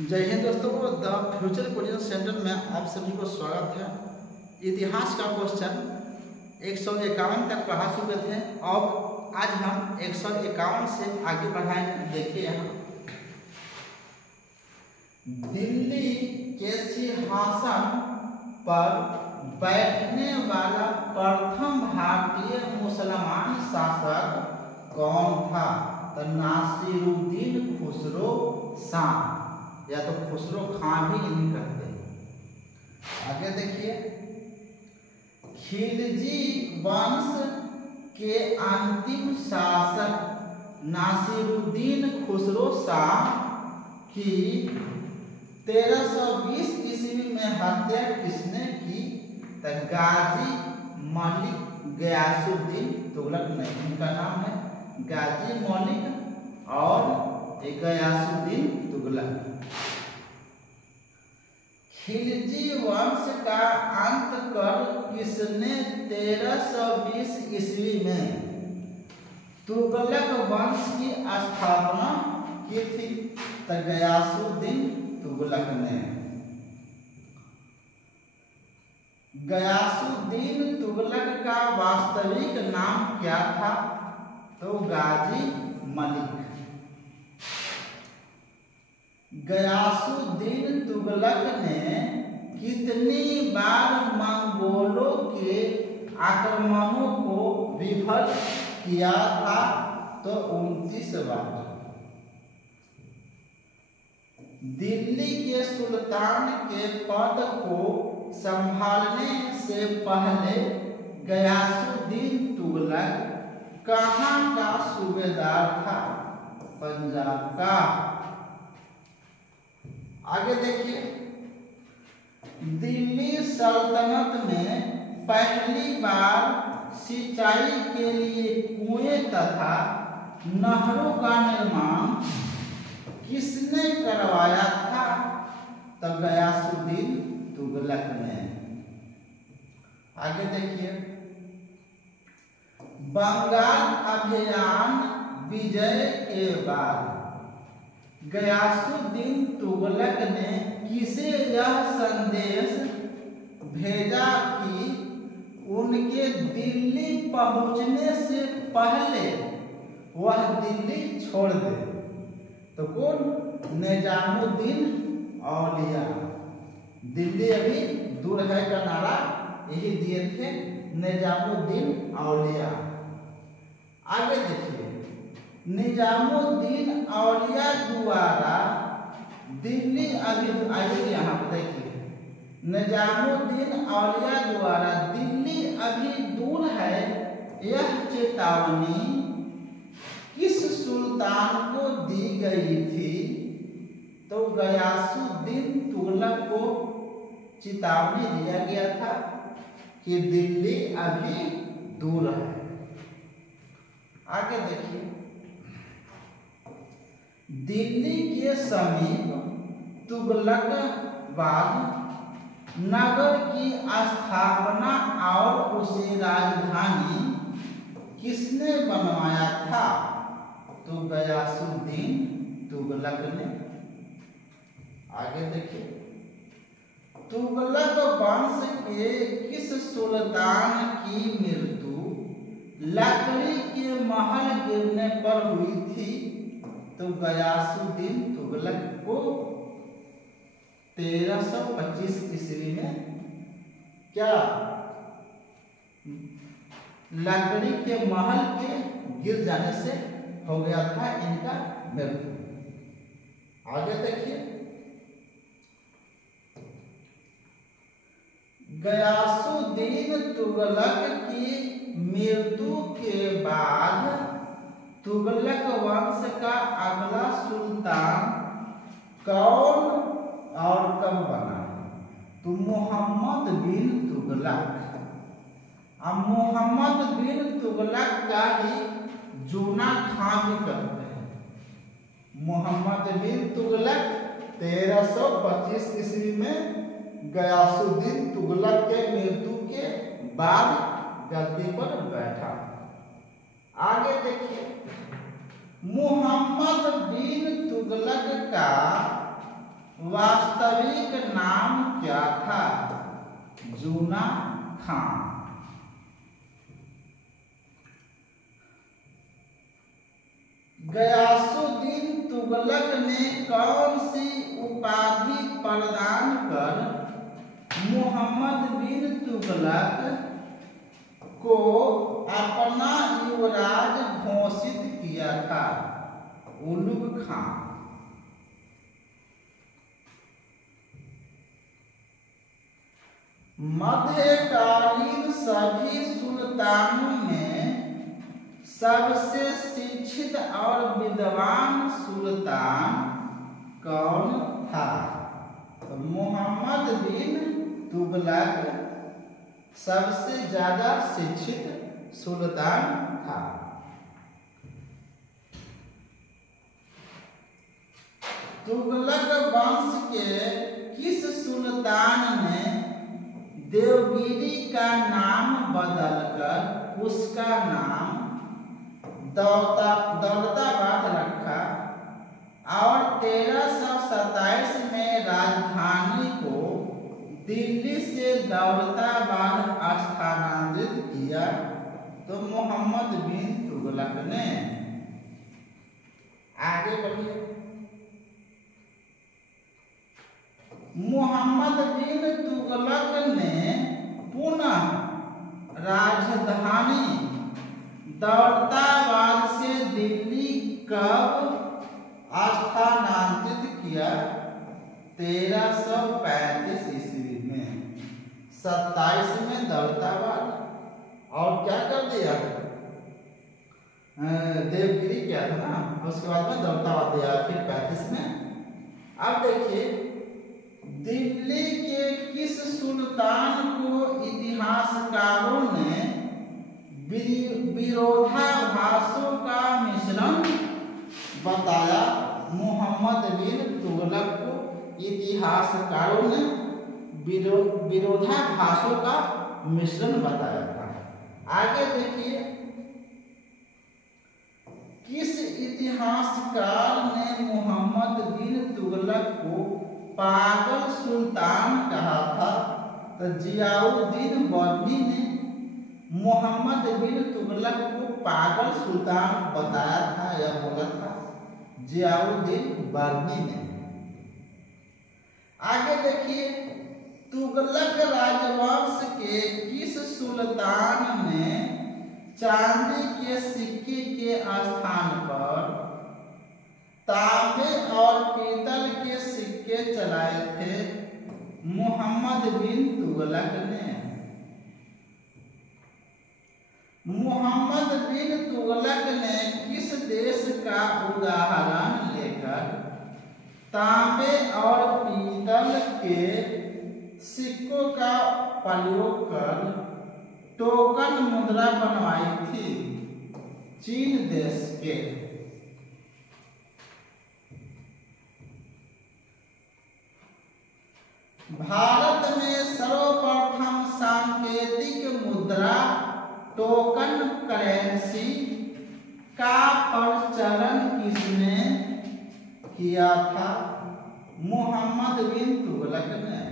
जय हिंद दोस्तों, the future coaching centre में आप सभी को स्वागत है। इतिहास का क्वेश्चन 151 तक पढ़ा चुके थे। अब आज हम 151 से आगे बढ़ाएंगे। देखिए यहाँ दिल्ली के सिंहासन पर बैठने वाला प्रथम भारतीय मुसलमान शासक कौन था? तो नासिरुद्दीन खुसरो शाह या तो खुसरो खां भी इन्हीं कहते हैं। आगे देखिए, खिलजी वंश के अंतिम शासक नासिरुद्दीन खुसरो शाह की 1320 ईस्वी में हत्या किसने की? तो गाजी मलिक गयासुद्दीन तुगलक ने, इनका नाम है गाजी मलिक और गयासुद्दीन तुगलक। खिलजी वंश का अंत कर किसने 1320 ईस्वी में तुगलक वंश की स्थापना की थी? तो गयासुद्दीन तुगलक ने। गयासुद्दीन तुगलक का वास्तविक नाम क्या था? तो गाजी मलिक। गयासुद्दीन तुगलक ने कितनी बार मंगोलों के आक्रमणों को विफल किया था? तो 29 बार। दिल्ली के सुल्तान के पद को संभालने से पहले गयासुद्दीन तुगलक कहाँ का सूबेदार था? पंजाब का। आगे देखिए, दिल्ली सल्तनत में पहली बार सिंचाई के लिए कुएं तथा नहरों का निर्माण किसने करवाया था? तो गयासुद्दीन तुगलक ने। आगे देखिए, बंगाल अभियान विजय के बाद गयासुद्दीन तुगलक ने किसे यह संदेश भेजा कि उनके दिल्ली पहुंचने से पहले वह दिल्ली छोड़ दे? तो कौन? निजामुद्दीन औलिया। दिल्ली अभी दूर है का नारा यही दिए थे निजामुद्दीन औलिया। आगे देखिए, निजामुद्दीन औलिया द्वारा दिल्ली अभी यहाँ पर देखिए, निजामुद्दीन औलिया द्वारा दिल्ली अभी दूर है यह चेतावनी किस सुल्तान को दी गई थी? तो गयासुद्दीन तुगलक को चेतावनी दिया गया था कि दिल्ली अभी दूर है। आगे देखिए, दिल्ली के समीप तुगलकाबाद नगर की स्थापना और उसे राजधानी किसने बनवाया था? तो गयासुद्दीन तुगलक ने। आगे देखिए, तुगलक वंश के किस सुल्तान की मृत्यु लकड़ी के महल गिरने पर हुई थी? तो गयासुद्दीन तुगलक को 1325 ईस्वी में क्या लकड़ी के महल के गिर जाने से हो गया था इनका मृत्यु। आगे देखिए, गयासुद्दीन तुगलक की मृत्यु के बाद तुगलक वंश का अगला सुल्तान कौन और कब बना? तो मोहम्मद बिन तुगलक। अब मोहम्मद बिन तुगलक का ही जूना खां भी कहते हैं। मोहम्मद बिन तुगलक 1325 ईस्वी में गयासुद्दीन तुगलक के मृत्यु के बाद गद्दी पर बैठा। आगे देखिए, मोहम्मद बिन तुगलक का वास्तविक नाम क्या था? जूना खां। गयासुद्दीन तुगलक ने कौन सी उपाधि प्रदान कर मोहम्मद बिन तुगलक को अपना युवराज घोषित किया था? उलुग खां। मध्यकालीन सभी सुल्तानों में सबसे शिक्षित और विद्वान सुल्तान कौन था? तो मोहम्मद बिन तुगलक सबसे ज्यादा शिक्षित सुल्तान था। तुगलक वंश के किस सुल्तान ने देवगिरी का नाम बदलकर उसका नाम दौलताबाद रखा और 1327 में राजधानी को दिल्ली से दौलताबाद स्थानांतरित किया? तो मोहम्मद बिन तुगलक ने। आगे बढ़िए। मोहम्मद बिन तुगलक ने पुनः राजधानी दौलताबाद से दिल्ली कब स्थानांतरित किया? 1335 ईस्वी में। 27 में दौलताबाद और क्या कर दिया? देवगिरी क्या था ना, उसके बाद में दौलताबाद दिया, फिर 35 में। अब देखिए, दिल्ली के किस सुल्तान को इतिहासकारों ने विरोधाभासों का मिश्रण बताया? मोहम्मद बिन तुगलक को इतिहासकारों ने विरोधाभासों का मिश्रण बताया था। आगे देखिए, किस इतिहासकार ने मोहम्मद बिन तुगलक को पागल सुल्तान कहा था? तो जियाउद्दीन बर्नी ने मोहम्मद बिन तुगलक को पागल सुल्तान बताया था या बोला था? जियाउद्दीन बर्नी ने। आगे देखिए, तुगलक राजवंश के किस सुल्तान ने चांदी के सिक्के के स्थान पर तांबे और पीतल के सिक्के चलाए थे? मोहम्मद बिन तुगलक ने। मोहम्मद बिन तुगलक ने किस देश का उदाहरण लेकर तांबे और पीतल के सिक्कों का प्रयोग कर टोकन मुद्रा बनवाई थी? चीन देश के। भारत में सर्वप्रथम सांकेतिक मुद्रा टोकन करेंसी का प्रचलन किसने किया था? मोहम्मद बिन तुगलक ने।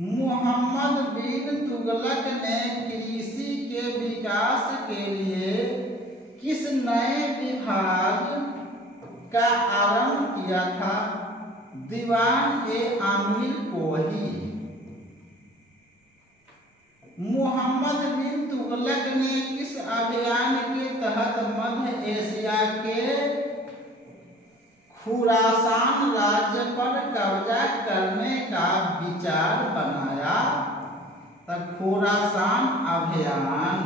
मोहम्मद बिन तुगलक ने कृषि के विकास के लिए किस नए विभाग का आरंभ किया था? दीवान ए आमिर को ही। मोहम्मद बिन तुगलक ने किस अभियान के तहत मध्य एशिया के खुरासान राज्य पर कब्जा करने का विचार बनाया? तो खुरासान अभियान।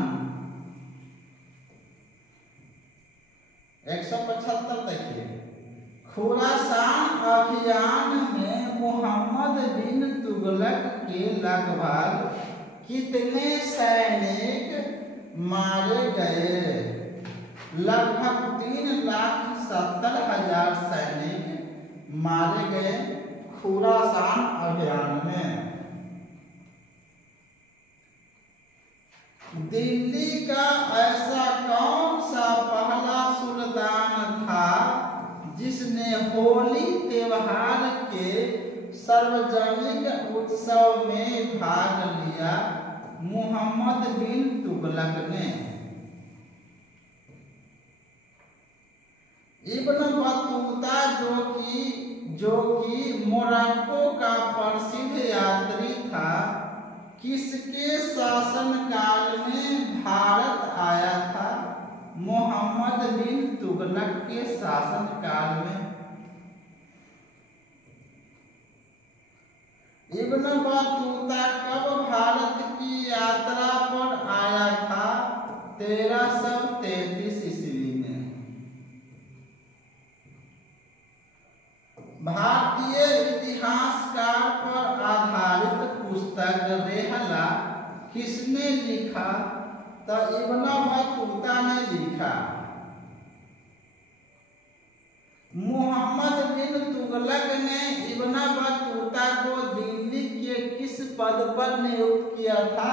175 देखिए, खुरासान अभियान में मोहम्मद बिन तुगलक के लगभग कितने सैनिक मारे गए? लगभग 3,70,000 सैनिक मारे गए खुरासान अभियान में। दिल्ली का ऐसा कौन सा पहला सुल्तान था जिसने होली त्योहार के सार्वजनिक उत्सव में भाग लिया मोहम्मद बिन तुगलक ने। इब्न बतूता जो कि मोरक्को का प्रसिद्ध यात्री था, किसके शासनकाल में भारत आया था? मोहम्मद बिन तुगलक के शासनकाल में। इब्न बतूता कब भारत की यात्रा पर आया था? 1333 ईस्वी में। भारतीय इतिहासकार पर आधारित पुस्तक रेहला किसने लिखा? तो इब्न बतूता ने लिखा। मोहम्मद बिन तुगलक ने इब्न बतूता को दिल्ली के किस पद पर नियुक्त किया था?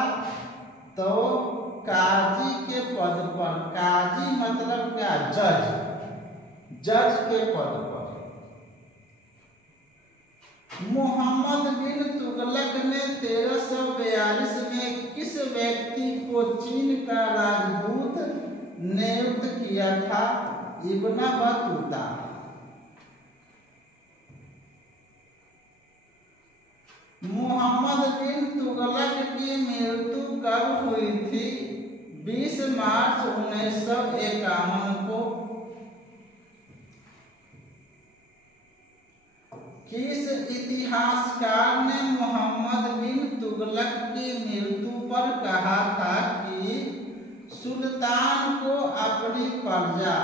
तो काजी के पद पर। काजी मतलब क्या? जज के पद पर। मोहम्मद बिन तुगलक ने 1342 में किस व्यक्ति को चीन का राजदूत नियुक्त किया था? Ibn Battuta. मोहम्मद बिन तुगलक की मृत्यु कब हुई थी? 20 मार्च 1951 को। किस इतिहासकार ने मोहम्मद बिन तुगलक की मृत्यु पर कहा था कि सुल्तान को अपनी प्रजा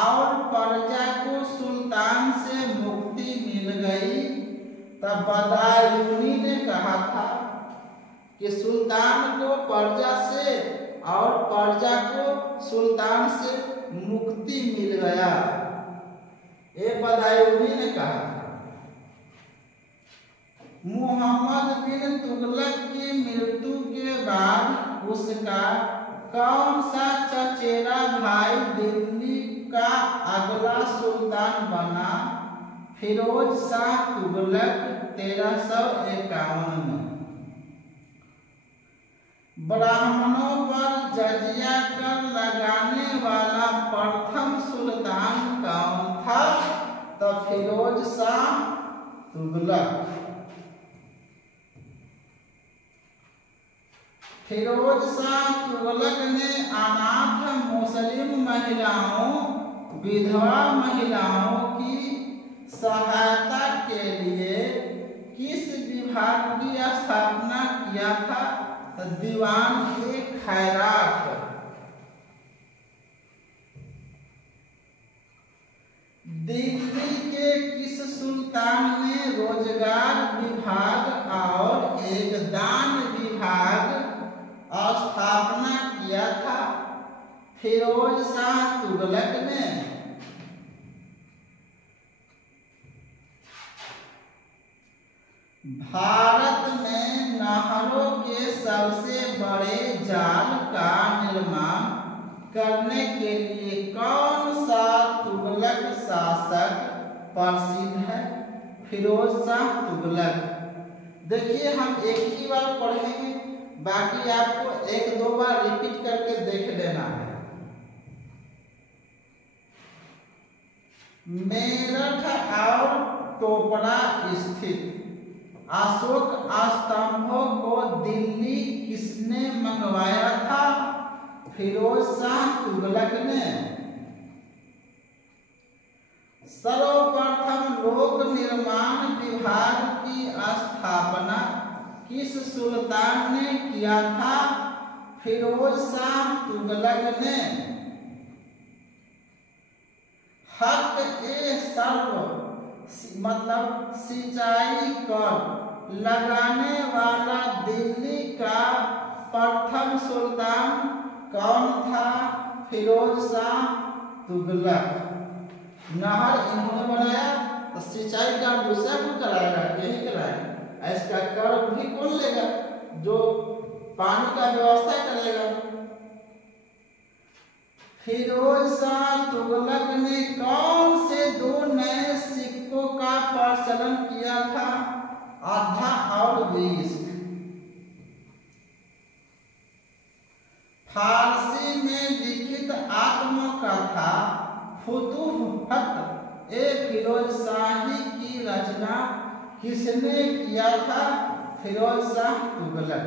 और प्रजा को सुल्तान से मुक्ति मिल गई? तब बदायूनी ने कहा था कि सुल्तान को प्रजा से और प्रजा को सुल्तान से मुक्ति मिल गया। ये बदायूनी ने कहा था। मोहम्मद बिन तुगलक की मृत्यु के बाद उसका कौन सा चचेरा भाई दिल्ली का अगला सुल्तान बना? फिरोज शाह तुगलक 1351 में। ब्राह्मणों पर जजिया कर लगाने वाला प्रथम सुल्तान कौन था? तो फिरोज शाह तुगलक। फिरोज शाह तुगलक ने अनाथ मुस्लिम महिलाओं, विधवा महिलाओं की सहायता के लिए किस विभाग की स्थापना किया था? दीवान-ए-खैरात। दिल्ली के किस सुल्तान ने रोजगार विभाग और एक दान विभाग स्थापना किया था? फिरोज शाह तुगलक ने। भारत में नहरों के सबसे बड़े जाल का निर्माण करने के लिए कौन सा तुगलक शासक प्रसिद्ध है? फिरोज शाह तुगलक। देखिए, हम एक ही बार पढ़ेंगे, बाकी आपको 1-2 बार रिपीट करके देख लेना है। मेरठ और टोपरा स्थित अशोक स्तंभों को दिल्ली किसने मंगवाया था? फिरोज शाह तुगलक ने। सर्वप्रथम लोक निर्माण विभाग की स्थापना किस सुल्तान ने किया था? फिरोज शाह तुगलक ने। हक-ए-सर्व मतलब सिंचाई कर लगाने वाला दिल्ली का प्रथम सुल्तान कौन था? फिरोज शाह तुगलक। नहर इन्होंने बनाया तो सिंचाई का दूसरा को कराएगा, यही कराएगा। इसका कर भी कौन लेगा? जो पानी का व्यवस्था करेगा। फिरोज शाह तुगलक ने कौन से 2 नए सिक्कों का प्रचलन किया था? आधा और 20। फारसी में लिखित आत्मकथा फुतूहत ए फिरोज शाही की रचना किसने किया था? फिरोज शाह तुगलक।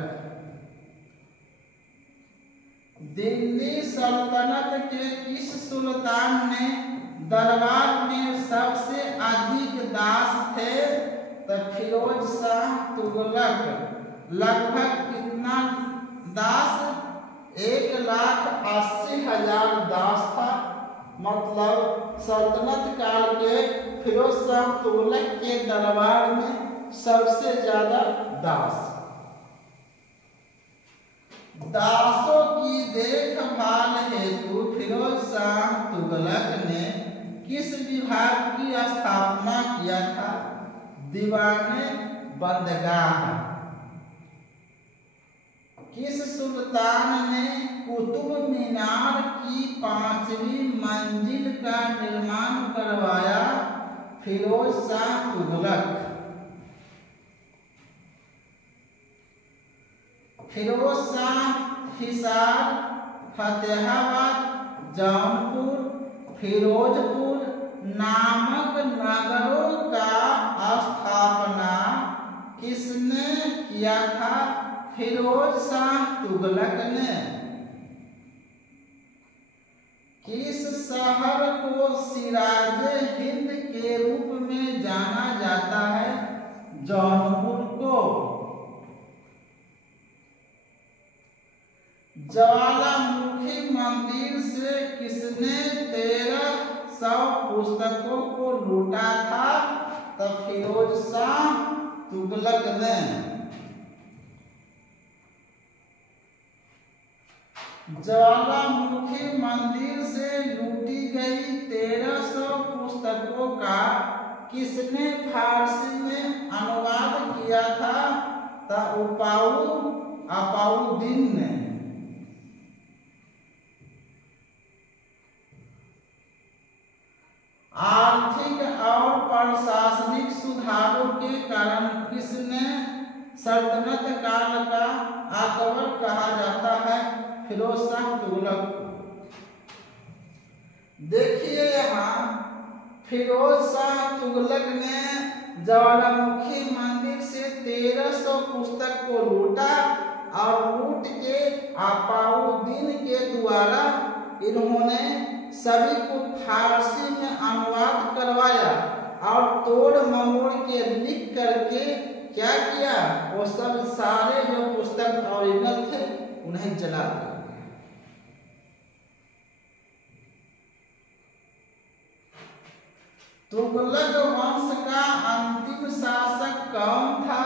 दिल्ली सल्तनत के किस सुल्तान ने दरबार में सबसे अधिक दास थे? तो फिरोज शाह तुगलक। लगभग कितना दास? 1,80,000 दास था। मतलब सल्तनत काल के फिरोज शाह तुगलक के दरबार में सबसे ज्यादा दास। दासों की देखभाल हेतु फिरोज शाह तुगलक ने किस विभाग की स्थापना किया था? दीवाने बंदगाह। किस सुल्तान ने कुतुब मीनार की 5वीं मंजिल का निर्माण करवाया? फिरोज शाह तुगलक। फिरोज शाह हिसार, फतेहाबाद, जौनपुर, फिरोजपुर नामक नगरों का स्थापना किसने किया था? फिरोज शाह तुगलक ने। किस शहर को सिराजे हिंद के रूप में जाना जाता है? जौनपुर को। ज्वालामुखी मंदिर से किसने 1300 पुस्तकों को लूटा था? तो फिरोज शाह तुगलक ने। ज्वालामुखी मंदिर से लूटी गई 1300 पुस्तकों का किसने फारसी में अनुवाद किया था? तो अपाउद्दीन ने। आर्थिक और प्रशासनिक सुधारों के कारण किसने सल्तनत काल का अकबर कहा जाता है? फिरोज शाह तुगलक। देखिए यहाँ फिरोज शाह तुगलक ने ज्वालामुखी मंदिर से 1300 पुस्तक को लूटा और लूट के अपाउद्दीन के द्वारा इन्होंने सभी को फारसी में अनुवाद करवाया और तोड़ ममोड़ के लिख करके क्या किया? वो सब सारे जो पुस्तक ओरिजिनल थे उन्हें जला दिया। तुगलक वंश का अंतिम शासक कौन था?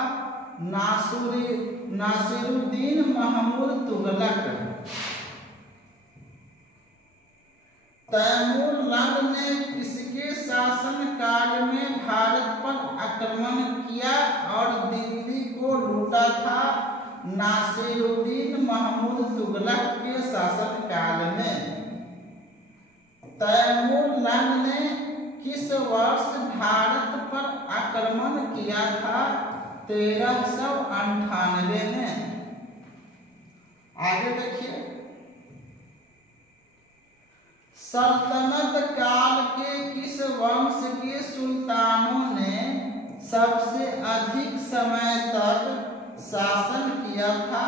नासिरुद्दीन महमूद तुगलक। तैमूर लंग ने किसके शासन काल में भारत पर आक्रमण किया और दिल्ली को लूटा था? नासिरुद्दीन महमूद तुगलक के शासन काल में। तैमूर लंग ने किस वर्ष भारत पर आक्रमण किया था? 1398 में। आगे देखिए, सल्तनत काल के किस वंश के सुल्तानों ने सबसे अधिक समय तक शासन किया था?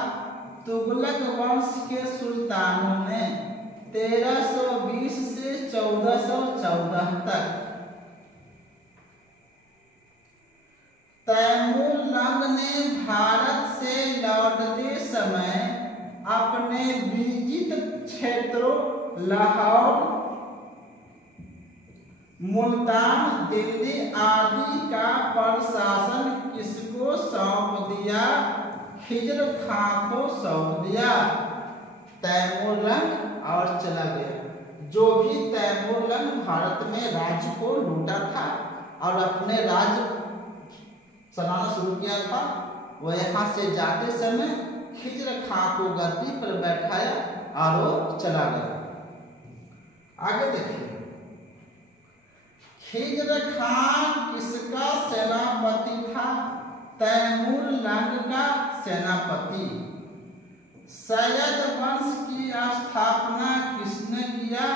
तुगलक वंश के सुल्तानों ने 1320 से 1414 तक। तैमूर लंग ने भारत से लौटते समय अपने विजित क्षेत्रों लाहौर, मुल्तान, दिल्ली आदि का प्रशासन किसको सौंप दिया? खिजर खां को सौंप दिया। तैमूर लंग और चला गया। जो भी तैमूर लंग भारत में राज्य को लूटा था और अपने राज्य चलाना शुरू किया था, वह यहाँ से जाते समय खिजर खां को गद्दी पर बैठाया और वो चला गया। आगे देखिए, खिज्र खान किसका सेनापति था? तैमूर लंग का सेनापति। सैयद वंश की स्थापना किसने किया?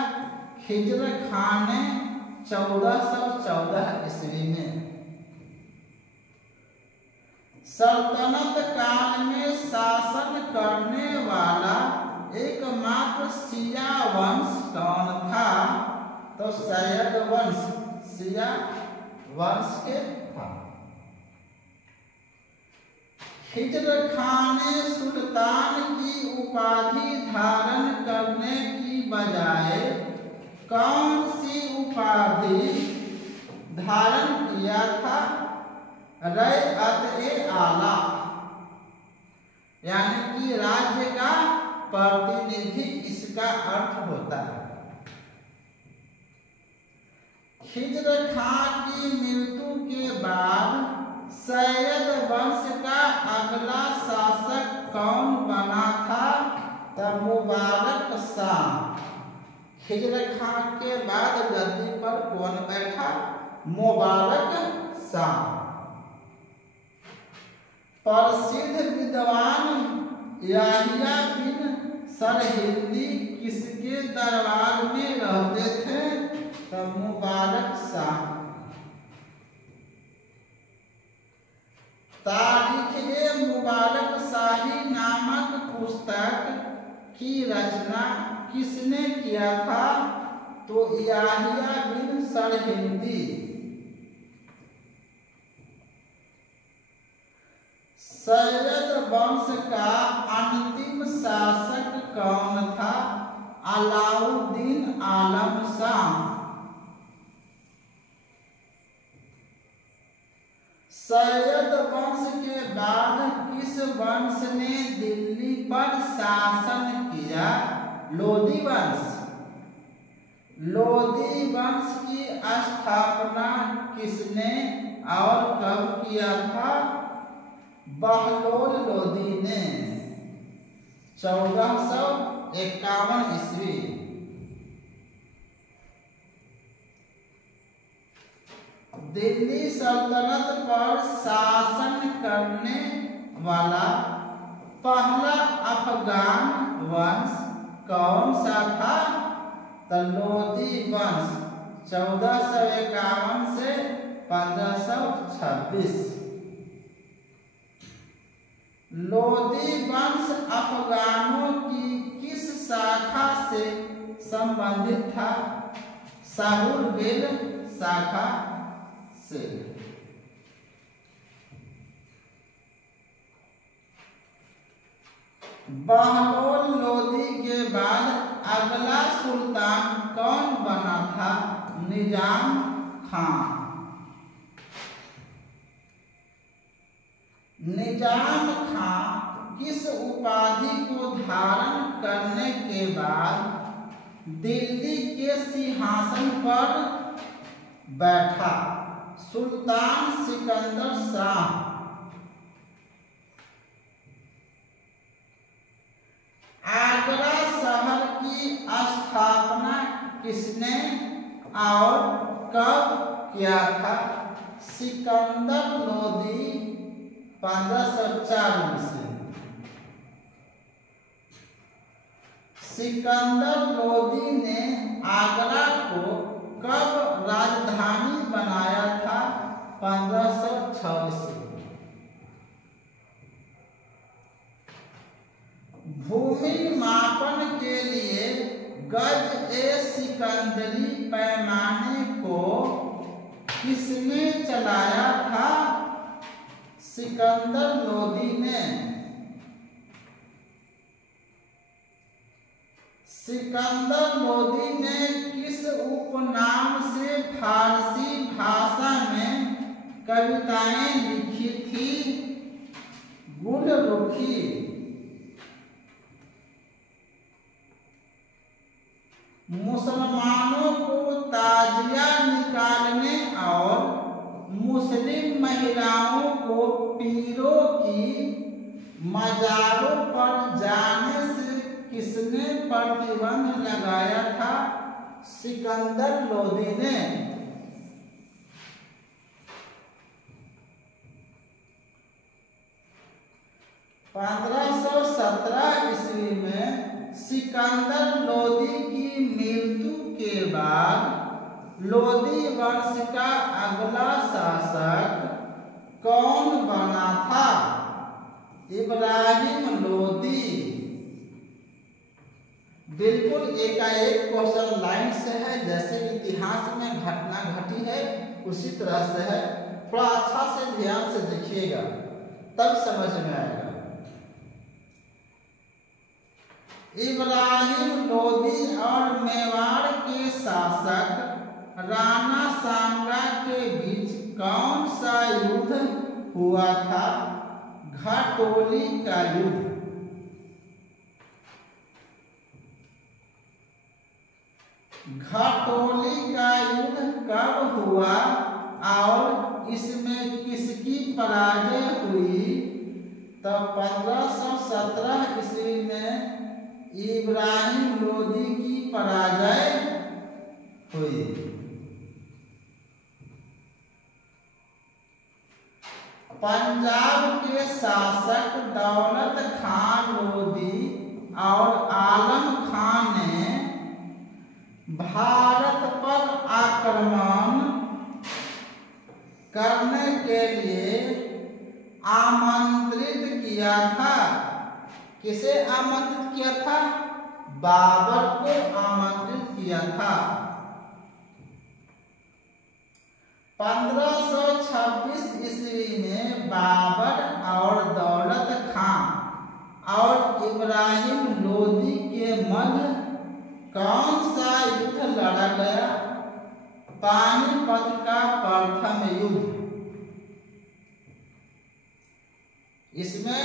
खिज्र खान ने 1414 ईस्वी में। सल्तनत काल में शासन करने वाला एकमात्र शिया वंश कौन था? तो सैयद वंश शिया वंश के था। खिज्र खान ने सुल्तान की उपाधि धारण करने की बजाय कौन सी उपाधि धारण किया था? रैअत-ए-आला, यानी कि राज्य का प्रतिनिधि इसका अर्थ होता है। खिज्र खान की मृत्यु के बाद सैयद वंश का अगला शासक कौन बना था? तब मुबारक शाह। खिज्र खान के बाद गद्दी पर कौन बैठा? मुबारक शाह। प्रसिद्ध विद्वान याहिया बिन सरहिंदी किसके दरबार में रहते थे? तब मुबारक शाह। तारीख-ए-मुबारक शाही नामक पुस्तक की रचना किसने किया था? तो याहिया बिन सरहिंदी। सैयद वंश का अंतिम शासक कौन था? अलाउद्दीन आलम शाह। सैयद वंश के बाद किस वंश ने दिल्ली पर शासन किया? लोदी वंश। लोदी वंश की स्थापना किसने और कब किया था? बहलोल लोदी ने 1451 ईस्वी। दिल्ली सल्तनत पर शासन करने वाला पहला अफगान वंश कौन सा था? तो लोदी वंश 1451 से 1526। लोदी वंश अफगानों की किस शाखा से संबंधित था? शाहुरबिल शाखा से। बहलोल लोदी के बाद अगला सुल्तान कौन बना था? निजाम खान। निजाम खान किस उपाधि को धारण करने के बाद दिल्ली के सिंहासन पर बैठा? सुल्तान सिकंदर शाह। आगरा शहर की स्थापना किसने और कब किया था? सिकंदर लोदी 1504 से। सिकंदर लोदी ने आगरा को कब राजधानी बनाया था? 1526 से। भूमि मापन के लिए गज-ए-सिकंदरी पैमाने को किसने चलाया था? सिकंदर लोदी ने। सिकंदर लोदी ने किस उपनाम से फारसी भाषा में कविताएं लिखी थी? गुलरुखी। मुसलमानों को ताजिया निकालने और मुस्लिम महिलाओं को पीरों की मजारों पर जाने से किसने प्रतिबंध लगाया था? सिकंदर लोदी ने 1517 ईस्वी में सिकंदर लोदी की मृत्यु के बाद लोदी वंश का अगला शासक कौन बना था? इब्राहिम लोदी। बिल्कुल एकाएक क्वेश्चन लाइन से है, जैसे इतिहास में घटना घटी है उसी तरह से है। थोड़ा अच्छा से ध्यान से देखिएगा तब समझ में आएगा। इब्राहिम लोदी और मेवाड़ के शासक राणा सांगा के बीच कौन सा युद्ध हुआ था? घाटोली का युद्ध। घाटोली का युद्ध कब हुआ और इसमें किसकी पराजय हुई? तो 1517 ईस्वी में इब्राहिम लोदी की पराजय हुई। पंजाब के शासक दौलत खान लोदी और आलम खान ने भारत पर आक्रमण करने के लिए आमंत्रित किया था। किसे आमंत्रित किया था? बाबर को आमंत्रित किया था। 1526 ईस्वी में बाबर और दौलत खान और इब्राहिम लोदी के मध्य कौन सा युद्ध लड़ा गया? पानीपत का प्रथम युद्ध। इसमें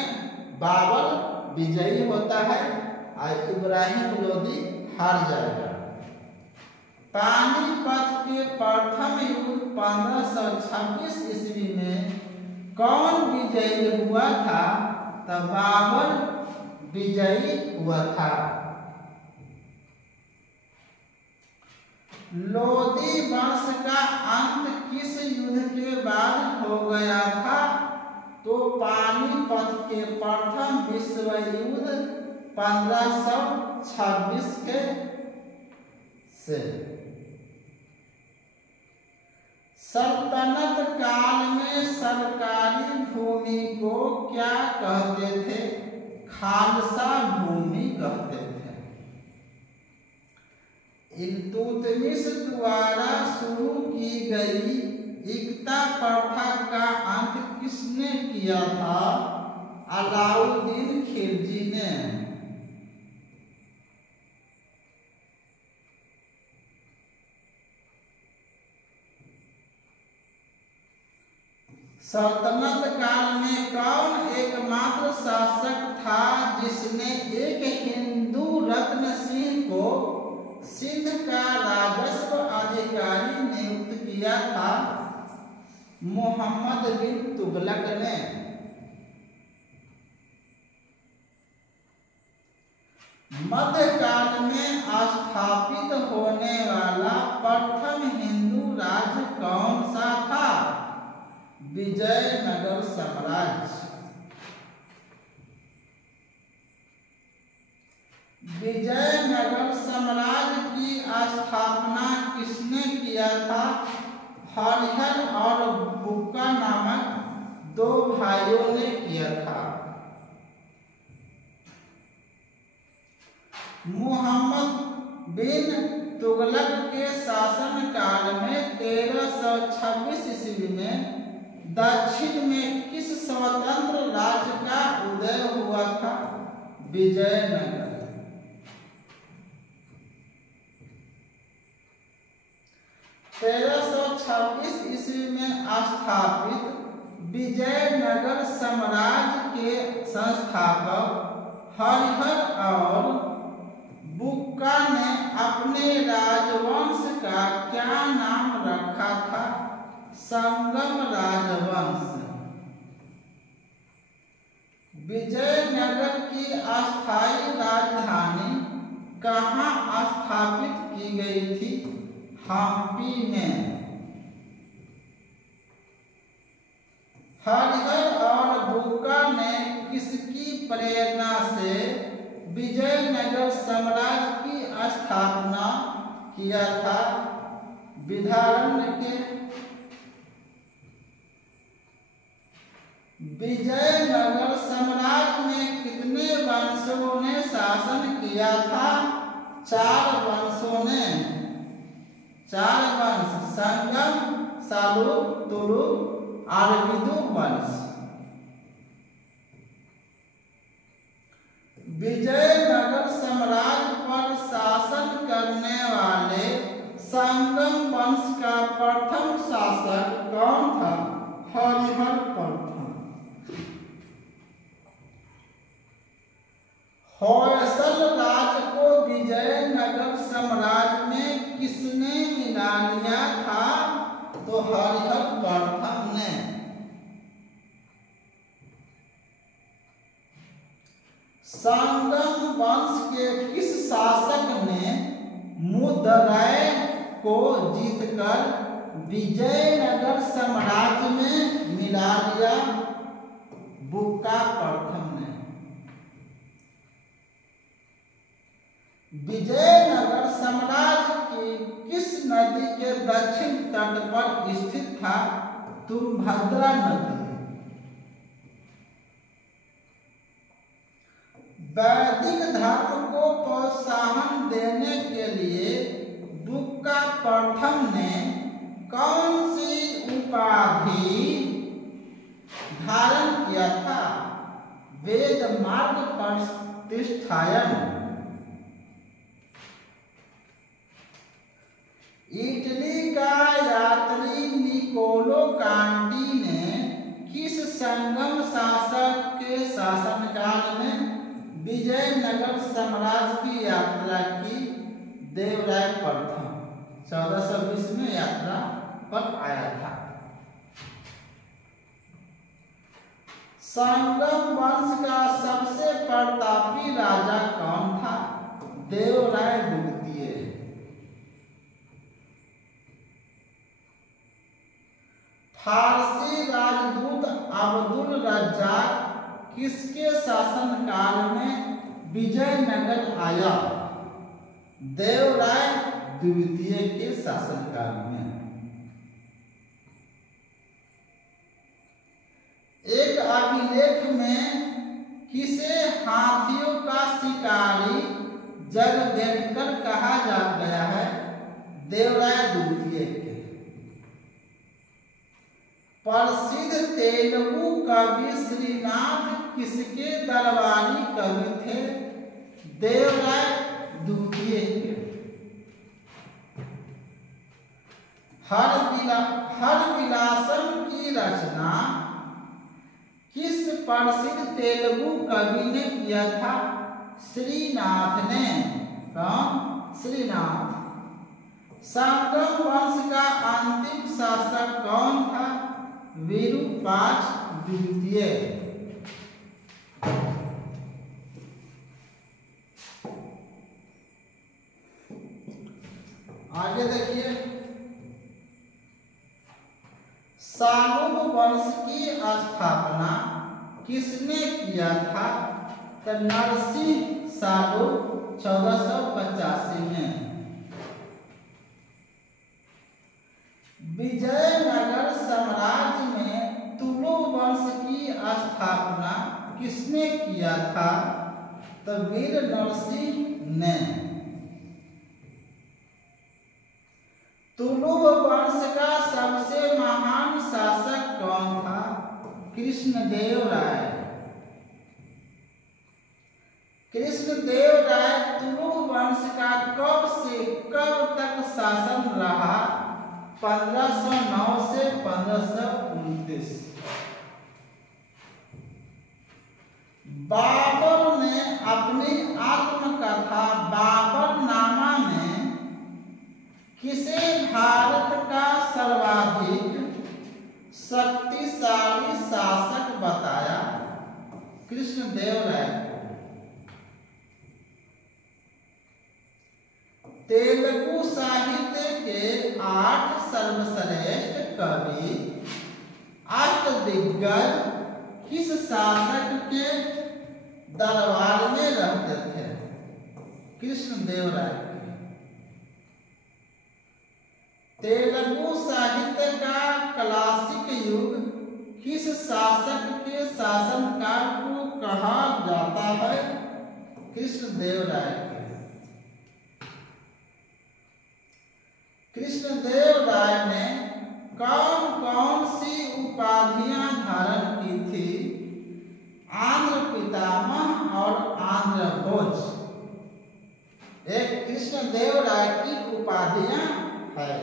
बाबर विजयी होता है और इब्राहिम लोदी हार जाएगा। पानीपत के प्रथम युद्ध 1526 ईस्वी में कौन विजयी हुआ था? तो बाबर विजयी हुआ था। लोदी वंश का अंत किस युद्ध के बाद हो गया था? तो पानीपत के प्रथम विश्व युद्ध 1526 के से। सल्तनत काल में सरकारी भूमि को क्या कहते थे? खालसा भूमि कहते थे। इल्तुतमिश द्वारा शुरू की गई इक्ता प्रथा का अंत किसने किया था? अलाउद्दीन खिलजी ने। सल्तनत काल में कौन एकमात्र शासक था जिसने एक हिंदू रत्न सिंह को सिंध का राजस्व अधिकारी नियुक्त किया था? मोहम्मद बिन तुगलक ने। मध्यकाल में स्थापित होने वाला प्रथम हिंदू राज्य कौन सा था? विजयनगर साम्राज्य। विजयनगर साम्राज्य की स्थापना किसने किया था? हरिहर और बुक्का नामक दो भाइयों ने किया था। मोहम्मद बिन तुगलक के शासन काल में 1326 ईस्वी में दक्षिण में किस स्वतंत्र राज्य का उदय हुआ था? विजयनगर। 1326 ईस्वी में स्थापित विजयनगर साम्राज्य के संस्थापक हरिहर और बुक्का ने अपने राजवंश का क्या नाम रखा था? संगम राजवंश। विजयनगर की अस्थायी राजधानी कहाँ स्थापित की गई थी हम्पी में। हरिहर और बुक्का ने किसकी प्रेरणा से विजयनगर साम्राज्य की स्थापना किया था? विद्यारण्य के। विजयनगर साम्राज्य में कितने वंशों ने शासन किया था? 4 वंशों ने। 4 वंश, संगम, सालुक, तुलुक, आरविदु वंश। विजयनगर साम्राज्य पर शासन करने वाले संगम वंश का प्रथम शासक कौन था? हरिहर प्रथम। होयसल राज्य को विजयनगर साम्राज्य में किसने मिला लिया था? तो हरिहर प्रथम ने। संगम वंश के किस शासक ने मुदरै को जीतकर विजयनगर साम्राज्य में मिला लिया? बुक्का प्रथम ने। विजयनगर साम्राज्य की किस नदी के दक्षिण तट पर स्थित था? तुंगभद्रा नदी। वैदिक धर्म को प्रोत्साहन देने के लिए बुक्का प्रथम ने कौन सी उपाधि धारण किया था? वेद मार्ग प्रतिष्ठायन। इटली का यात्री निकोलो कांटी ने किस संगम शासक के शासनकाल में विजयनगर साम्राज्य की यात्रा की? देवराय प्रथम 1420 में यात्रा पर आया था। संगम वंश का सबसे प्रतापी राजा कौन था? देवराय द्वितीय। फारसी राजदूत अब्दुल रज्जाक किसके शासनकाल में विजयनगर आया? देवराय द्वितीय के शासनकाल में। एक अभिलेख में किसे हाथियों का शिकारी जगदेवकर कहा जा गया है? देवराय द्वितीय के। प्रसिद्ध तेलुगु कवि श्रीनाथ किसके दरबारी कवि थे? देवराय द्वितीय के। हरविलासम की रचना किस प्रसिद्ध तेलुगु कवि ने किया था? श्रीनाथ ने। कौन? श्रीनाथ। संगम वंश का अंतिम शासक कौन था? विरूपाक्ष द्वितीय। आगे देखिए, सालुक वंश की स्थापना किसने किया था? तो नरसिंह सालुक 1485 में। विजयनगर साम्राज्य में तुलु वंश की स्थापना किसने किया था? तो वीर नरसिंह ने। तुलु वंश का सबसे महान शासक कौन था? कृष्णदेवराय। कृष्णदेवराय तुलु वंश का कब से कब तक शासन रहा? 1509 से 1529। बाबर ने अपनी आत्मकथा बाबरनामा में किसे भारत का सर्वाधिक शक्तिशाली शासक बताया? कृष्णदेवराय को। तेलुगु साहित्य के 8 सर्वश्रेष्ठ कवि अष्टदिग्गज किस शासक के दरबार में रहते थे? कृष्णदेवराय। तेलुगु साहित्य का क्लासिक युग किस शासक के शासनकाल को कहा जाता है? कृष्णदेवराय। कृष्णदेवराय ने कौन कौन सी उपाधियां धारण की थी? आंध्र पितामह और आंध्र भोज एक कृष्णदेवराय की उपाधियां है।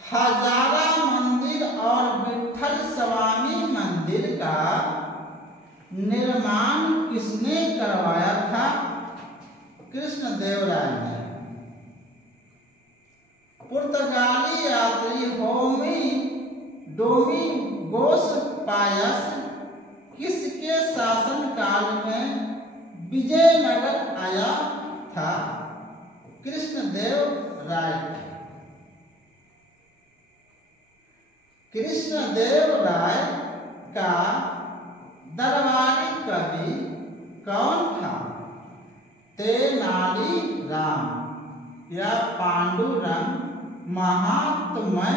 हजारा मंदिर और विठल स्वामी मंदिर का निर्माण किसने करवाया था? कृष्णदेवराय ने। पुर्तगाली यात्री डोमिंगोस पायस किसके शासनकाल में विजयनगर आया था? कृष्णदेवराय। कृष्णदेवराय का दरबारी कवि कौन था? तेनालीराम या पांडुरंग महात्म्य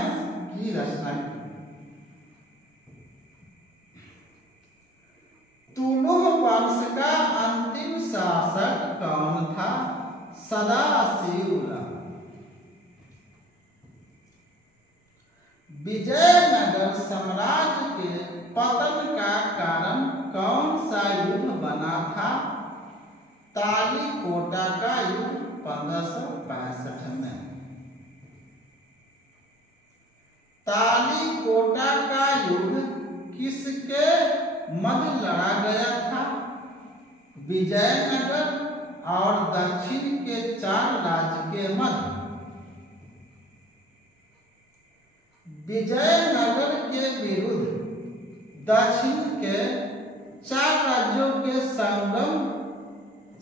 की रचना की। तुलुह वंश का अंतिम शासक कौन था? सदाशिवराव। विजयनगर साम्राज्य के पतन का कारण कौन सा युद्ध बना था? तालीकोटा का युद्ध 1565 में। तालीकोटा का युद्ध किसके मध्य लड़ा गया था? विजयनगर और दक्षिण के 4 राज्य के मध्य। विजयनगर के विरुद्ध दक्षिण के 4 राज्यों के संगम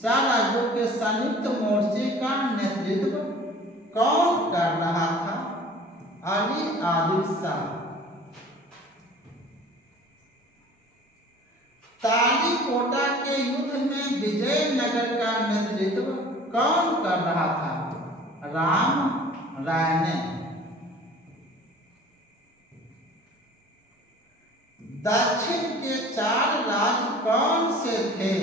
4 राज्यों के संयुक्त मोर्चे का नेतृत्व कौन कर रहा था? अली आदिल शाह। तालीकोटा के युद्ध में विजयनगर का नेतृत्व कौन कर रहा था? राम राय ने। दक्षिण के 4 राज्य कौन से थे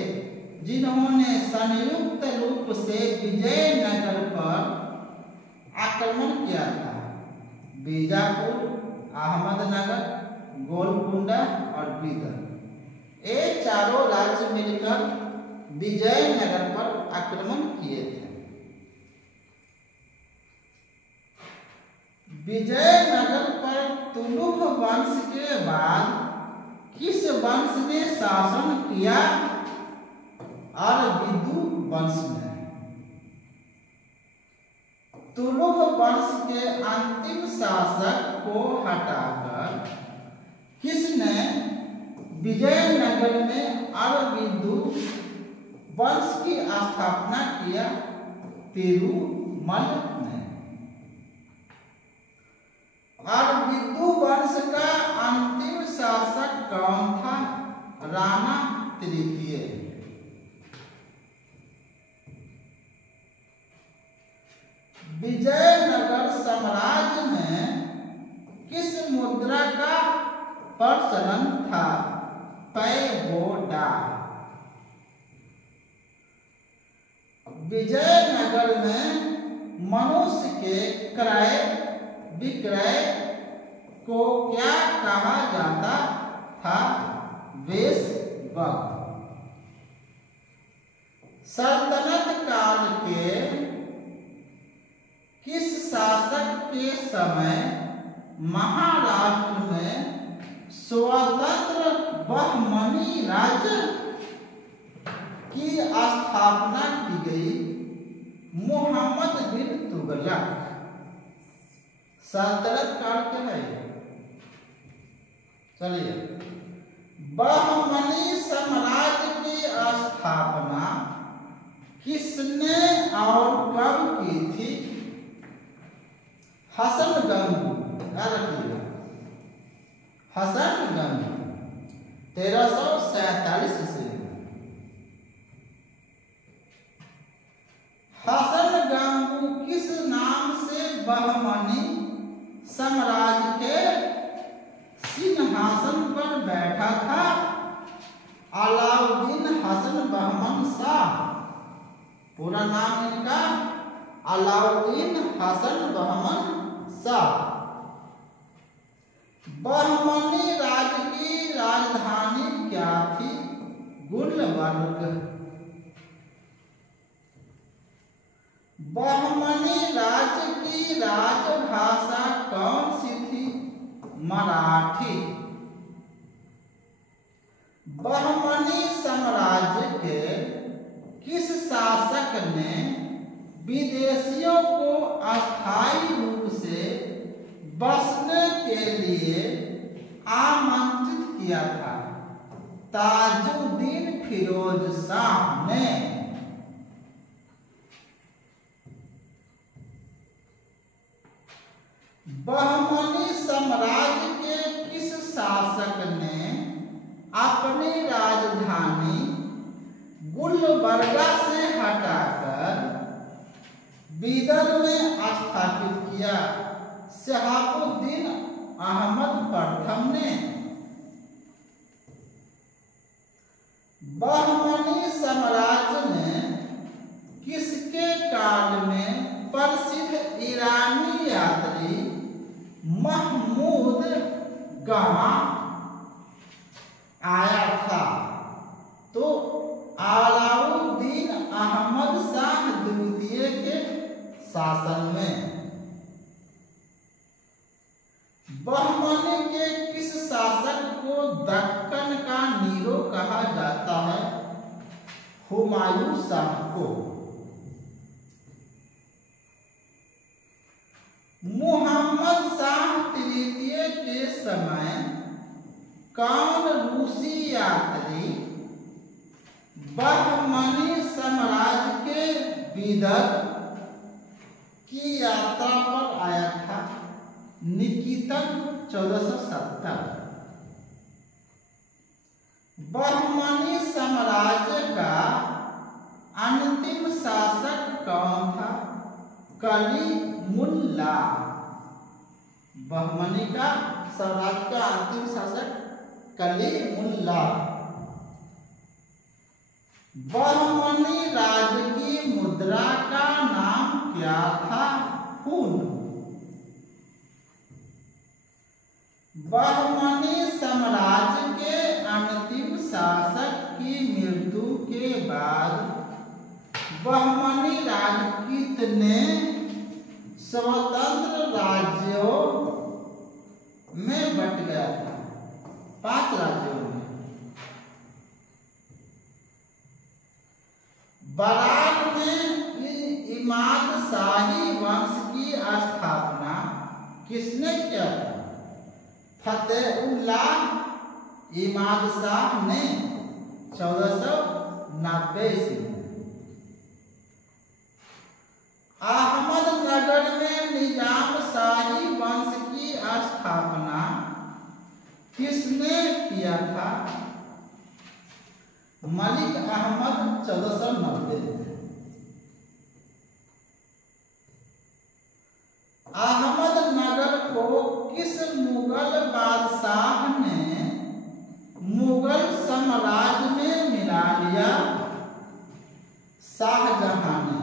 जिन्होंने संयुक्त रूप से विजयनगर पर आक्रमण किया था? बीजापुर, अहमदनगर, गोलकुंडा और बीदर। ये चारों राज्य मिलकर विजयनगर पर आक्रमण किए थे। विजयनगर पर तुलुह वंश के बाद किस वंश ने शासन किया? अरविंदु वंश ने। तुलुह वंश के अंतिम शासक को हटाकर किसने विजयनगर में अरविंदु वंश की स्थापना किया? तिरुमल ने। अरविंदु वंश का अंतिम शासक कौन था? राणा तृतीय। विजयनगर साम्राज्य में किस मुद्रा का प्रचलन था? पैगोडा। विजयनगर में मनुष्य के क्रय विक्रय को क्या कहा जाता था? वेश्यावृत्ति। सल्तनत काल के किस शासक के समय महाराष्ट्र में स्वतंत्र बहमनी राज्य की स्थापना की गई? मोहम्मद बिन तुगलक। सल्तनत काल क्या है? चलिए, बहमनी साम्राज्य की स्थापना किसने और कब की थी? हसनगंज, याद रखिएगा, हसनगंज 1347 ईस्वी में। हसनगंज किस नाम से बहमनी साम्राज्य के सिंहासन पर बैठा था? अलाउद्दीन हसन बहमन शाह, पूरा नाम इनका अलाउद्दीन हसन बहमन शाह। बहमनी राज्य की राजधानी क्या थी? गुलबर्ग। बहमनी राज्य की राजभाषा कौन सी थी? मराठी। बहमनी साम्राज्य के किस शासक ने विदेशियों को अस्थायी रूप से बसने के लिए आमंत्रित किया था? ताजुद्दीन फिरोज शाह ने। बहमनी साम्राज्य के किस शासक ने अपनी राजधानी गुलबर्गा से हटाकर बीदर में स्थापित किया? शहाबुद्दीन अहमद प्रथम ने। बहमनी साम्राज्य में किसके काल में प्रसिद्ध ईरानी यात्री महमूद गमा आया था? तो अलाउद्दीन अहमद शाह द्वितीय के शासन में। बहमनी के किस शासक को दक्कन का नीरो कहा जाता है? हुमायूं शाह को। मुहम्मद शाह तृतीय के समय कौन रूसी यात्री बहमनी साम्राज्य के बीदर की यात्रा पर आया था? निकितन 1470। बहमनी साम्राज्य का अंतिम शासक कौन था? कलीमुल्ला। बहमनी का साम्राज्य का अंतिम शासक कलीमुल्ला। बहमनी राज्य की मुद्रा का नाम क्या था? खून। बहमनी साम्राज्य के अंतिम शासक की मृत्यु के बाद बहमनी राज्य कितने स्वतंत्र राज्यों में बट गया था? 5 राज्यों में। बरार में इमाद शाही वंश की स्थापना किसने किया था? फतेहुल्लाह इमाद शाह ने 1490 ईस्वी में। अहमदनगर में निजाम शाही वंश की स्थापना किसने किया था? मलिक अहमद 1490। अहमदनगर को किस मुगल बादशाह ने मुगल साम्राज्य में मिला लिया? शाहजहां ने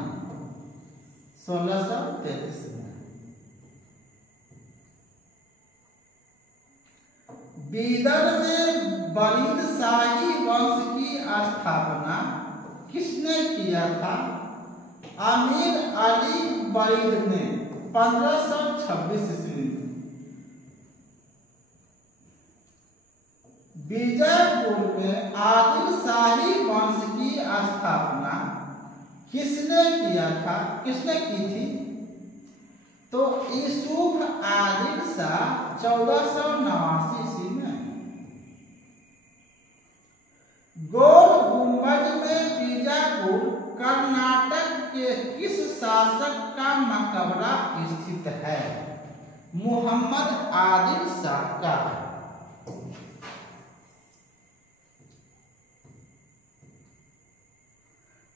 1633 में। बीदर में बरीद शाही वंश की स्थापना किसने किया था? अमीर अली बरीद ने 1526 ईस्वी में। बीजापुर में आदिल शाही वंश की स्थापना किसने किया था? किसने की थी? तो यूसुफ आदिल शाह 1489 ईस्वी में। गोल गुंबज में बीजापुर कर्नाटक के किस शासक का मकबरा स्थित है? मोहम्मद आदिल शाह का।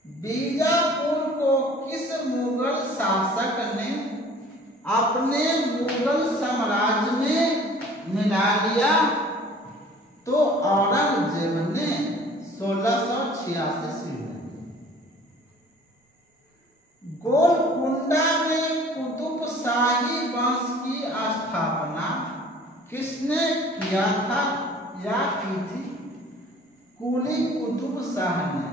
बीजापुर को किस मुगल शासक ने अपने मुगल साम्राज्य में मिला लिया? तो औरंगजेब ने 1686 ईस्वी में। गोलकुंडा में कुतुब शाही वंश की स्थापना किसने किया था या की थी? कुली कुतुब शाह ने।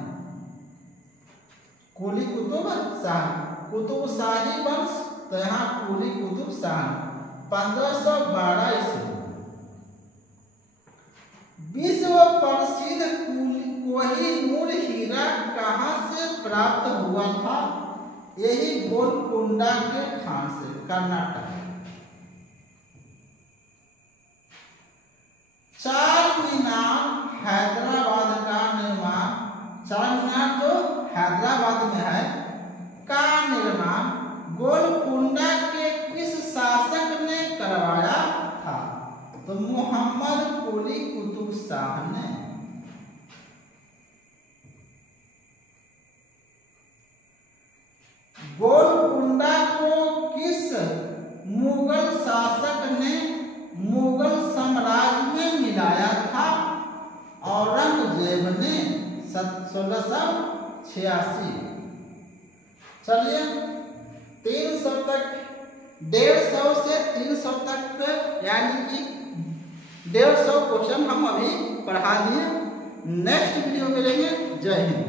कुली कुतुब शाह, कुतुब शाही वंश, तो यहाँ कुली कुतुब शाह 1512 ईस्वी। विश्व प्रसिद्ध कोहिनूर हीरा कहाँ से प्राप्त हुआ था? यही गोलकुंडा के खान से, कर्नाटक। चार मीनार हैदराबाद का निर्माण, चार मीनार जो हैदराबाद में है का निर्माण गोलकुंडा के किस शासक ने करवाया था? तो मोहम्मद कुली कुतुब शाह ने। गोलकुंडा को किस मुगल शासक ने मुगल साम्राज्य में मिलाया था? औरंगजेब ने 1686। चलिए 300 तक, 150 से 300 तक यानी कि 150 क्वेश्चन हम अभी पढ़ा दिए। नेक्स्ट वीडियो मिलेंगे। जय हिंद।